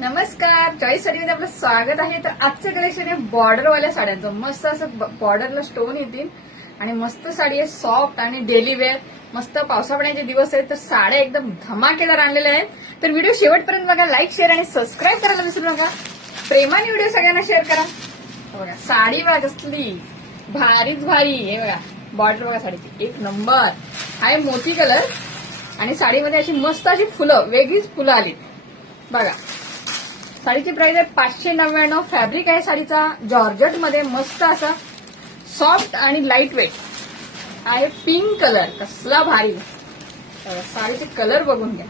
नमस्कार, चॉईस साडीमध्ये आपलं स्वागत आहे. तर आजचं कलेक्शन आहे बॉर्डरवाल्या साड्यांचं. मस्त असं बॉर्डरला स्टोन येतील आणि मस्त साडी आहे, सॉफ्ट आणि डेली वेअर. मस्त पावसाळ्याचे दिवस आहेत तर साड्या एकदम धमाकेदार आणलेल्या आहेत. तर व्हिडिओ शेवटपर्यंत बघा, लाईक शेअर आणि सबस्क्राईब करायला विसरू नका. प्रेमाने व्हिडिओ सगळ्यांना शेअर करा. बघा साडी बघा कसली भारीच भारी. हे बघा बॉर्डर बघा साडीची एक नंबर. हा आहे मोती कलर आणि साडीमध्ये अशी मस्त अशी फुलं, वेगळीच फुलं आली बघा. साडीची प्राइस आहे 599. फॅब्रिक आहे साडीचा जॉर्जेट मध्ये, मस्त असा सॉफ्ट आणि लाईट वेट आहे. पिंक कलर कसला भारी. साडीचे कलर बघून घ्या,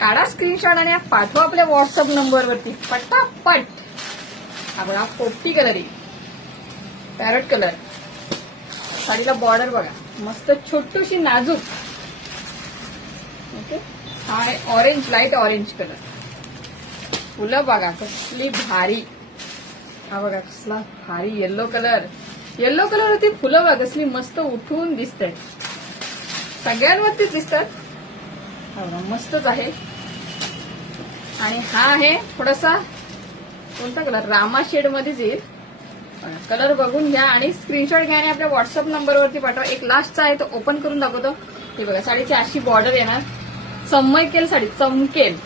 काढा स्क्रीनशॉट आणि पाठवा आपल्या व्हॉट्सअप नंबरवरती पटापट. हा बघा पोपटी कलर आहे, पॅरट कलर. साडीला बॉर्डर बघा मस्त छोटूशी नाजूक. ओके, हा आहे ऑरेंज, लाईट ऑरेंज कलर. फुलं बघा कसली भारी. हा बघा कसला भारी येल्लो कलर. येल्लो कलर होती फुलं बघा कसली मस्त उठून दिसत आहेत, सगळ्यांवरतीच दिसतात. हा बघा मस्तच आहे. आणि हा आहे थोडासा कोणता कलर, रामा शेड मध्येच येईल. कलर बघून घ्या आणि स्क्रीनशॉट घ्या आणि आपल्या व्हॉट्सअप नंबरवरती पाठवा. एक लास्टचा आहे तो ओपन करून दाखवतो. हे बघा साडीची अशी बॉर्डर येणार, चमकेल साडी, चमकेल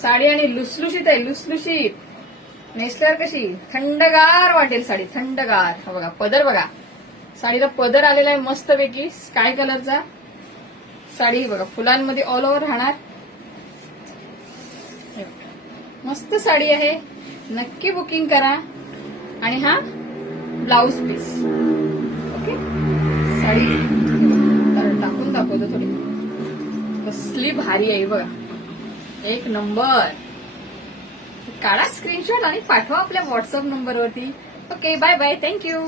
साडी आणि लुसलुशीत आहे, लुसलुशीत नेसल्यावर कशी थंडगार वाटेल साडी, थंडगार. हा बघा पदर बघा, साडीला पदर आलेला आहे मस्तपैकी स्काय कलरचा. साडी बघा फुलांमध्ये ऑल ओव्हर राहणार. मस्त साडी आहे, नक्की बुकिंग करा. आणि हा ब्लाउज पीस. ओके, साडी टाकून दाखवतो थोडी, कसली भारी आहे बघा, एक नंबर. काढा स्क्रीनशॉट आणि पाठवा आपल्या व्हॉट्सअप नंबरवरती. Okay, bye bye, thank you.